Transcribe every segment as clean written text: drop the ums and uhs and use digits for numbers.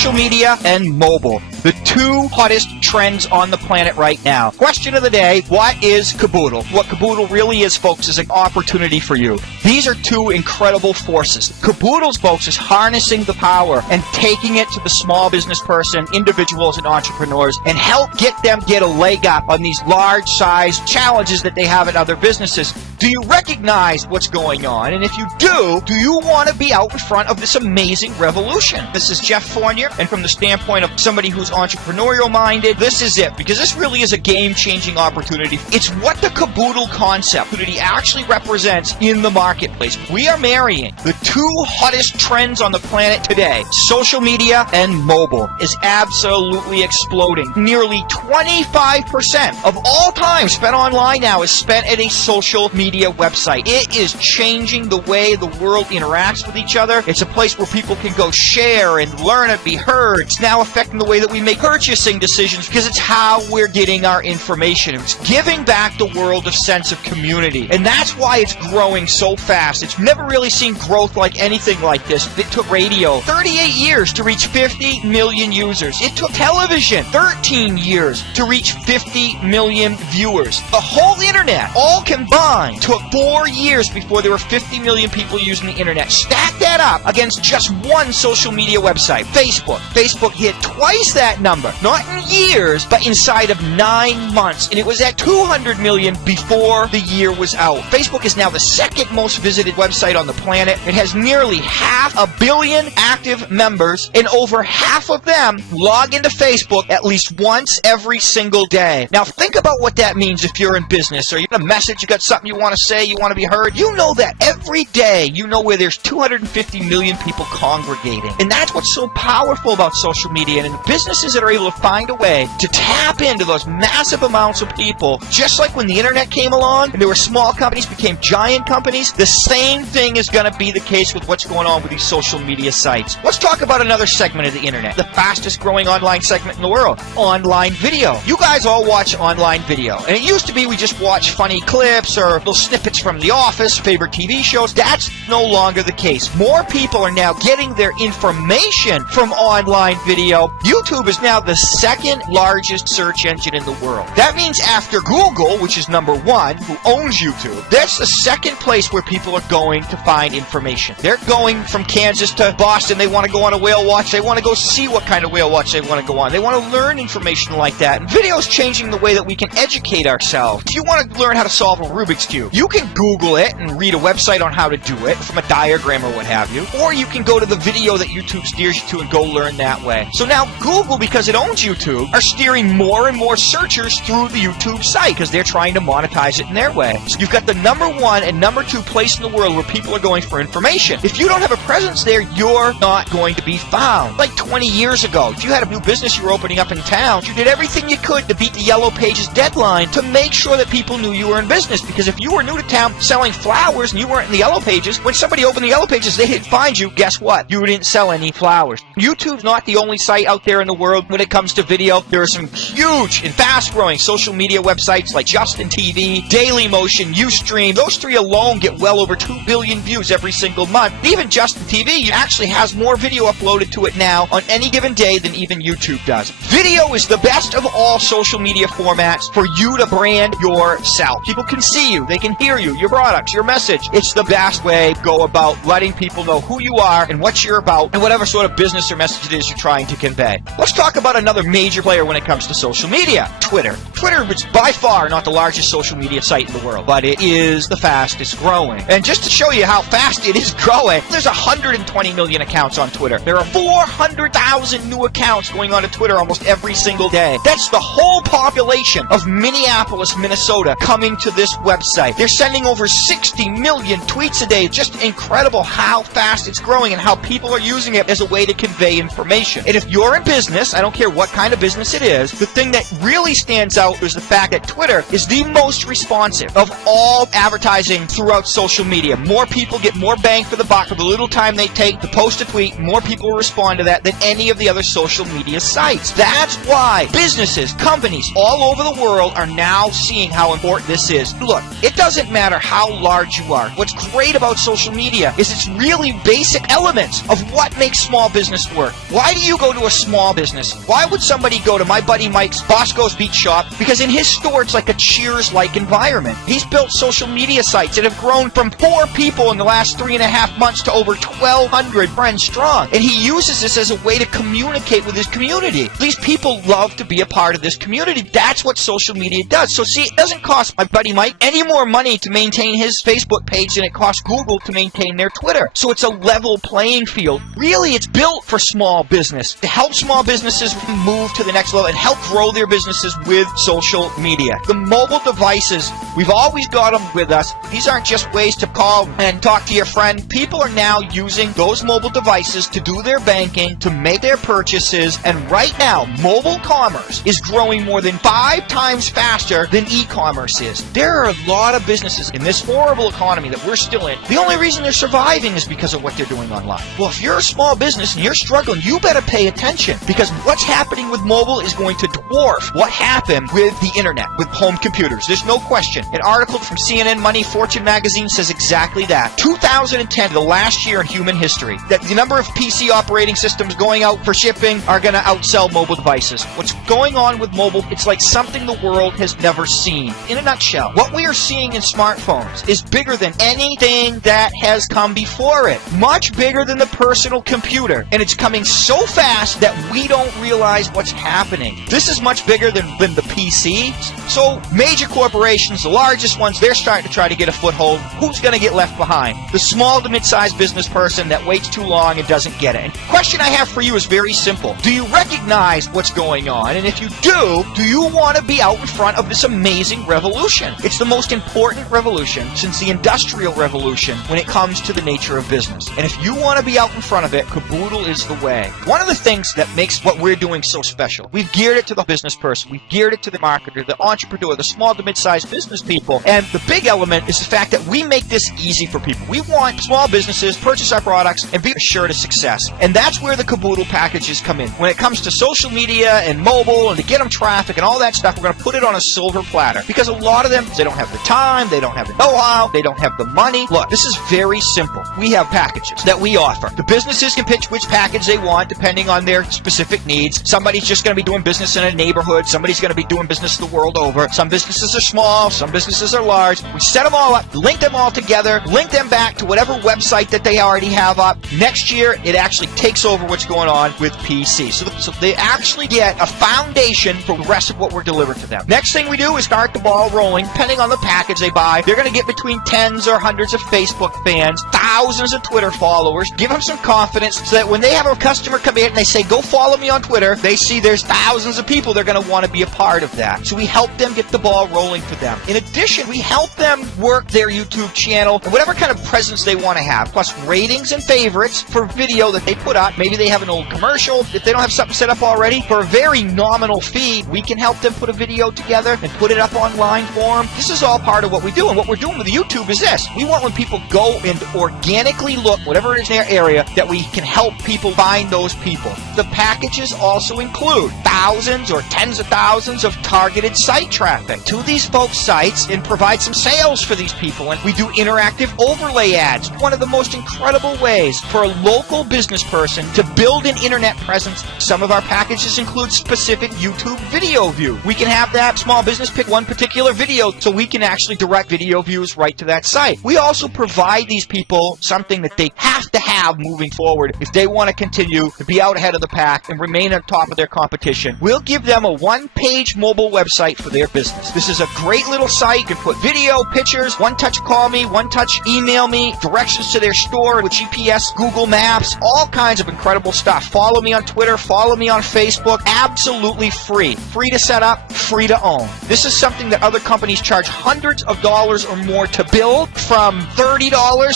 social media and mobile. The two hottest trends on the planet right now. Question of the day, what is Caboodle? What Caboodle really is, folks, is an opportunity for you. These are two incredible forces. Caboodle's, folks, is harnessing the power and taking it to the small business person, individuals, and entrepreneurs, and help them get a leg up on these large-sized challenges that they have at other businesses. Do you recognize what's going on? And if you do you want to be out in front of this amazing revolution? This is Jeff Fournier, and from the standpoint of somebody who's entrepreneurial-minded, this is it, because this really is a game-changing opportunity. It's what the Caboodle concept actually represents in the marketplace. We are marrying the two hottest trends on the planet today. Social media and mobile is absolutely exploding. Nearly 25% of all time spent online now is spent at a social media website. It is changing the way the world interacts with each other. It's a place where people can go share and learn and be heard. It's now affecting the way that we make purchasing decisions because it's how we're getting our information. It's giving back the world a sense of community. And that's why it's growing so fast. It's never really seen growth like anything like this. It took radio 38 years to reach 50 million users. It took television 13 years to reach 50 million viewers. The whole internet, all combined, took 4 years before there were 50 million people using the internet. Stack that up against just one social media website, Facebook. Facebook hit twice that number, not in years, but inside of 9 months. And it was at 200 million before the year was out. Facebook is now the second most visited website on the planet. It has nearly 500 million active members, and over half of them log into Facebook at least once every single day. Now think about what that means if you're in business, or you got a message, you got something you want to say, you want to be heard. You know that every day, you know where there's 250 million people congregating. And that's what's so powerful about social media, and businesses that are able to find a way to tap into those massive amounts of people, just like when the internet came along and there were small companies became giant companies, the same thing is going to be the case with what's going on with these social media sites. Let's talk about another segment of the internet, the fastest growing online segment in the world, online video. You guys all watch online video, and it used to be we just watch funny clips or little snippets from The Office, favorite TV shows. That's no longer the case. More people are now getting their information from online video. YouTube is now the second largest search engine in the world. That means after Google, which is number one, who owns YouTube, that's the second place where people are going to find information. They're going from Kansas to Boston. They want to go on a whale watch. They want to go see what kind of whale watch they want to go on. They want to learn information like that. And video is changing the way that we can educate ourselves. If you want to learn how to solve a Rubik's Cube, you can Google it and read a website on how to do it from a diagram or what have you. Or you can go to the video that YouTube steers you to and go learn that way. So now Google, because it owns YouTube, are steering more and more searchers through the YouTube site because they're trying to monetize it in their way. So you've got the number one and number two place in the world where people are going for information. If you don't have a presence there, you're not going to be found. Like 20 years ago, if you had a new business you were opening up in town, you did everything you could to beat the Yellow Pages deadline to make sure that people knew you were in business. Because if you were new to town selling flowers and you weren't in the Yellow Pages, when somebody opened the Yellow Pages, they didn't find you. Guess what? You didn't sell any flowers. YouTube's not the only site out there in the world when it comes to video. There are some huge and fast-growing social media websites like Justin TV, Dailymotion, Ustream. Those three alone get well over 2 billion views every single month. Even Justin TV actually has more video uploaded to it now on any given day than even YouTube does. Video is the best of all social media formats for you to brand yourself. People can see you, they can hear you, your products, your message. It's the best way to go about letting people know who you are and what you're about and whatever sort of business or message it is you're trying to convey. Let's talk about another major player when it comes to social media, Twitter. Twitter is by far not the largest social media site in the world, but it is the fastest growing. And just to show you how fast it is growing, there's 120 million accounts on Twitter. There are 400,000 new accounts going on to Twitter almost every single day. That's the whole population of Minneapolis, Minnesota coming to this website. They're sending over 60 million tweets a day. Just incredible how fast it's growing and how people are using it as a way to convey information. And if you're in business, I don't care what kind of business it is, the thing that really stands out is the fact that Twitter is the most responsive of all advertising throughout social media. More people get more bang for the buck for the little time they take to post a tweet. More people respond to that than any of the other social media sites. That's why businesses, companies all over the world are now seeing how important this is. Look, it doesn't matter how large you are. What's great about social media is it's really basic elements of what makes small business work. Why do you go to a small business? Why would somebody go to my buddy Mike's Bosco's Beach Shop? Because in his store, it's like a Cheers-like environment. He's built social media sites that have grown from 4 people in the last 3.5 months to over 1,200 friends strong. And he uses this as a way to communicate with his community. These people love to be a part of this community. That's what social media does. So see, it doesn't cost my buddy Mike any more money to maintain his Facebook page than it costs Google to maintain their Twitter. So it's a level playing field. Really, it's built for small business, to help small businesses move to the next level and help grow their businesses with social media. The mobile devices, we've always got them with us. These aren't just ways to call and talk to your friend. People are now using those mobile devices to do their banking, to make their purchases, and right now, mobile commerce is growing more than 5 times faster than e-commerce is. There are a lot of businesses in this horrible economy that we're still in. The only reason they're surviving is because of what they're doing online. Well, if you're a small business and you're struggling, you better pay attention, because what's happening with mobile is going to dwarf what happened with the internet, with home computers. There's no question. An article from CNN Money, Fortune magazine says exactly that. 2010, the last year in human history, that the number of PC operating systems going out for shipping are going to outsell mobile devices. What's going on with mobile, it's like something the world has never seen. In a nutshell, what we are seeing in smartphones is bigger than anything that has come before it. Much bigger than the personal computer. And it's coming so fast that we don't realize what's happening. This is much bigger than the PC. So major corporations, the largest ones, they're starting to try to get a foothold. Who's going to get left behind? The small to mid-sized business person that waits too long and doesn't get it. And the question I have for you is very simple. Do you recognize what's going on? And if you do you want to be out in front of this amazing revolution? It's the most important revolution since the Industrial Revolution when it comes to the nature of business. And if you want to be out in front of it, Caboodle is the way. One of the things that makes what we're doing so special, we've geared it to the business person, we've geared it to the marketer, the entrepreneur, the small to mid-sized business people, and the big element is the fact that we make this easy for people. We want small businesses to purchase our products and be assured of success. And that's where the Caboodle packages come in. When it comes to social media and mobile and to get them traffic and all that stuff, we're going to put it on a silver platter. Because a lot of them, they don't have the time, they don't have the know-how, they don't have the money. Look, this is very simple. We have packages that we offer. The businesses can pitch which package they want depending on their specific needs. Somebody's just going to be doing business in a neighborhood. Somebody's going to be doing business the world over. Some businesses are small. Some businesses are large. We set them all up, link them all together, link them back to whatever website that they already have up. Next year, it actually takes over what's going on with PC. So they actually get a foundation for the rest of what we're delivering to them. Next thing we do is start the ball rolling. Depending on the package they buy, they're going to get between tens or hundreds of Facebook fans, thousands of Twitter followers. Give them some confidence so that when they have a customer come in and they say, go follow me on Twitter, they see there's thousands of people. They're going to want to be a part of that. So we help them get the ball rolling for them. In addition, we help them work their YouTube channel and whatever kind of presence they want to have, plus ratings and favorites for video that they put up. Maybe they have an old commercial. If they don't have something set up already, for a very nominal fee, we can help them put a video together and put it up online for them. This is all part of what we do. And what we're doing with YouTube is this. We want when people go and organically look, whatever it is in their area, that we can help people find those people. The packages also include thousands or tens of thousands of targeted site traffic to these folks' sites and provide some sales for these people. And we do interactive overlay ads. One of the most incredible ways for a local business person to build an internet presence. Some of our packages include specific YouTube video view. We can have that small business pick one particular video so we can actually direct video views right to that site. We also provide these people something that they have to have moving forward if they want to continue to be out ahead of the pack and remain on top of their competition. We'll give them a one-page mobile website for their business. This is a great little site. You can put video, pictures, one-touch call me, one-touch email me, directions to their store with GPS, Google Maps, all kinds of incredible stuff. Follow me on Twitter, follow me on Facebook. Absolutely free. Free to set up, free to own. This is something that other companies charge hundreds of dollars or more to build, from $30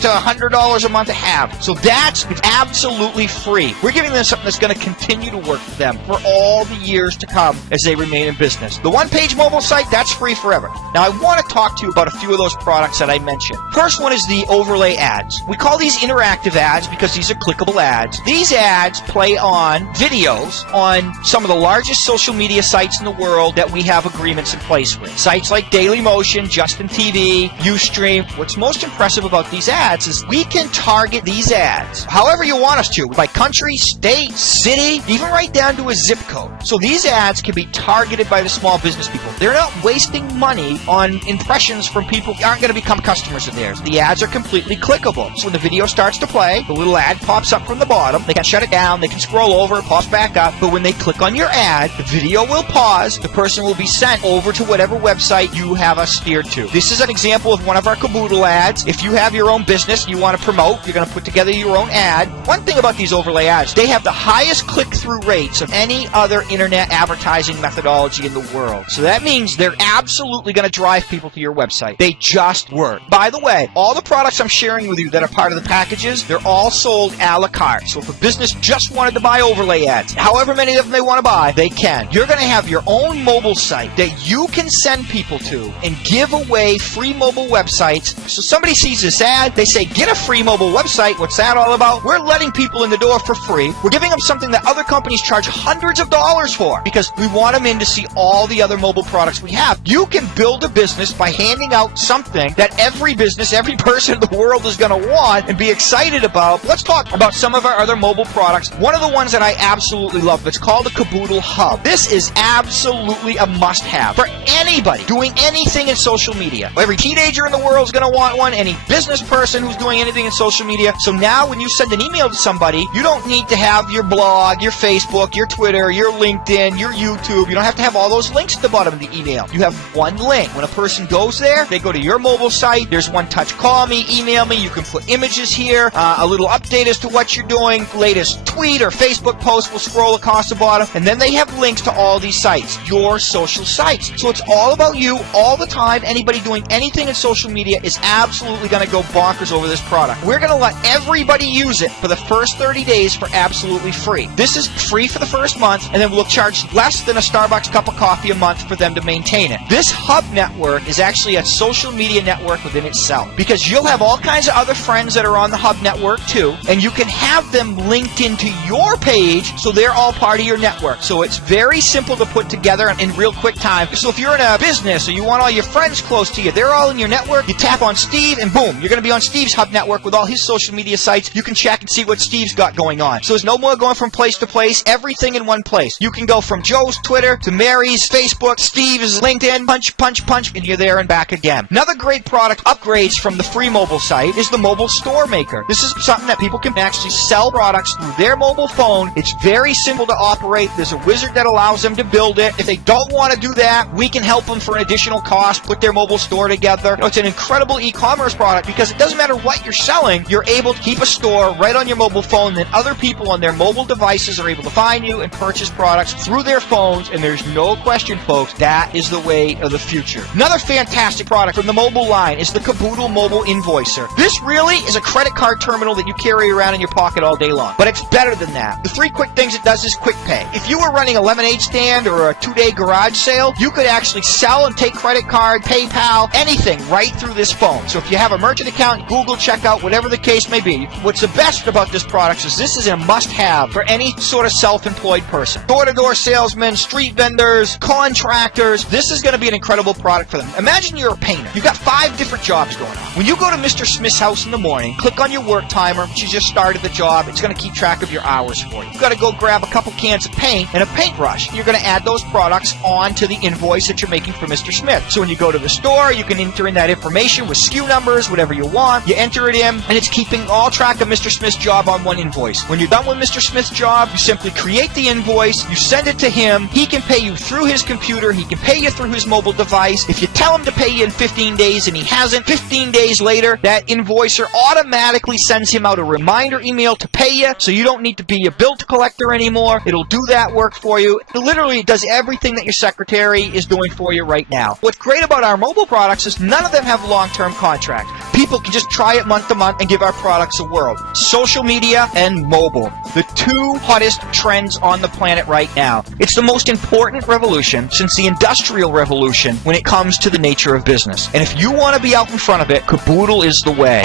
to $100 a month to have. So that's absolutely free. We're giving them something that's going to continue to work for them for all the years to come as they remain in business. The one-page mobile site, that's free forever. Now, I want to talk to you about a few of those products that I mentioned. First one is the overlay ads. We call these interactive ads because these are clickable ads. These ads play on videos on some of the largest social media sites in the world that we have agreements in place with. Sites like Dailymotion, Justin TV, Ustream. What's most impressive about these ads is we can target these ads however you want us to, by country, state, city, even right down to a zip code. So these ads can be targeted by the small business people. They're not wasting money on impressions from people who aren't going to become customers of theirs. The ads are completely clickable. So when the video starts to play, the little ad pops up from the bottom. They can shut it down, they can scroll over, it pops back up. But when they click on your ad, the video will pause, the person will be sent over to whatever website you have us steered to. This is an example of one of our Caboodle ads. If you have your own business you want to promote, you're going to put together your own ad. One thing about these overlay ads, they have the highest click-through rates of any other internet advertising methodology in the world. So that means they're absolutely going to drive people to your website. They just work. By the way, all the products I'm sharing with you that are part of the packages, they're all sold a la carte. So if a business just wanted to buy overlay ads, however many of them they want to buy, they can. You're going to have your own mobile site that you can send people to and give away free mobile websites. So somebody sees this ad, they say, get a free mobile website. What's that all about? We're letting people in the door for free. We're giving them something that other companies charge hundreds of dollars for because we want them in to see all the other mobile products we have. You can build a business by handing out something that every business, every person in the world is going to want and be excited about. Let's talk about some of our other mobile products. One of the ones that I absolutely love, it's called the Caboodle Hub. This is absolutely a must-have for anybody doing anything in social media. Every teenager in the world is going to want one, any business person who's doing anything in social media. So now when you send an email to somebody, you don't need to have your blog, your Facebook, your Twitter, your LinkedIn, your YouTube. You don't have to have all those links at the bottom of the email. You have one link. When a person goes there, they go to your mobile site. There's one touch. Call me, email me. You can put images here, a little update as to what you're doing. Latest tweet or Facebook post will scroll across the bottom. And then they have links to all these sites, your social sites. So it's all about you all the time. Anybody doing anything in social media is absolutely going to go bonkers over this product. We're going to let everybody use it for the first 30 days for absolutely free. This is free for the first month, and then we'll charge less than a Starbucks cup of coffee a month for them to maintain it. This hub network is actually a social media network within itself because you'll have all kinds of other friends that are on the hub network too, and you can have them linked into your page so they're all part of your network. So it's very simple to put together in real quick time. So if you're in a business or you want all your friends close to you, they're all in your network, you tap on Steve and boom, you're going to be on Steve's hub network with all his social media sites. You can check and see what Steve's got going on. So there's no more going from place to place, everything in one place. You can go from Joe's Twitter to Mary's Facebook, Steve's LinkedIn, punch, and you're there and back again. Another great product upgrades from the free mobile site is the mobile store maker. This is something that people can actually sell products through their mobile phone. It's very simple to operate. There's a wizard that allows them to build it. If they don't want to do that, we can help them for an additional cost, put their mobile store together. You know, it's an incredible e-commerce product because it doesn't matter what you're selling, you're able to keep a store right on your mobile phone, then other people on their mobile devices are able to find you and purchase products through their phones, and there's no question, folks, that is the way of the future. Another fantastic product from the mobile line is the Caboodle Mobile Invoicer. This really is a credit card terminal that you carry around in your pocket all day long, but it's better than that. The three quick things it does is quick pay. If you were running a lemonade stand or a 2-day garage sale, you could actually sell and take credit card, PayPal, anything right through this phone. So if you have a merchant account, Google checkout, whatever the case may be, what's the best about this product is this is a must-have for any sort of self-employed person. Door-to-door salesmen, street vendors, contractors, this is going to be an incredible product for them. Imagine you're a painter. You've got 5 different jobs going on. When you go to Mr. Smith's house in the morning, click on your work timer, which you just started the job, it's going to keep track of your hours for you. You've got to go grab a couple cans of paint and a paintbrush. You're going to add those products onto the invoice that you're making for Mr. Smith. So when you go to the store, you can enter in that information with SKU numbers, whatever you want. You enter it in, and it's keeping all track of Mr. Smith's job on one invoice. When you're done with Mr. Smith's job, you simply create the invoice, you send it to him, he can pay you through his computer, he can pay you through his mobile device. If you tell him to pay you in 15 days and he hasn't, 15 days later, that invoicer automatically sends him out a reminder email to pay you, so you don't need to be a bill collector anymore. It'll do that work for you. It literally does everything that your secretary is doing for you right now. What's great about our mobile products is none of them have long-term contracts. People can just try it month to month and give our products a whirl. Social media and mobile, the 2 hottest trends on the planet right now. It's the most important revolution since the Industrial Revolution when it comes to the nature of business. And if you want to be out in front of it, Caboodle is the way.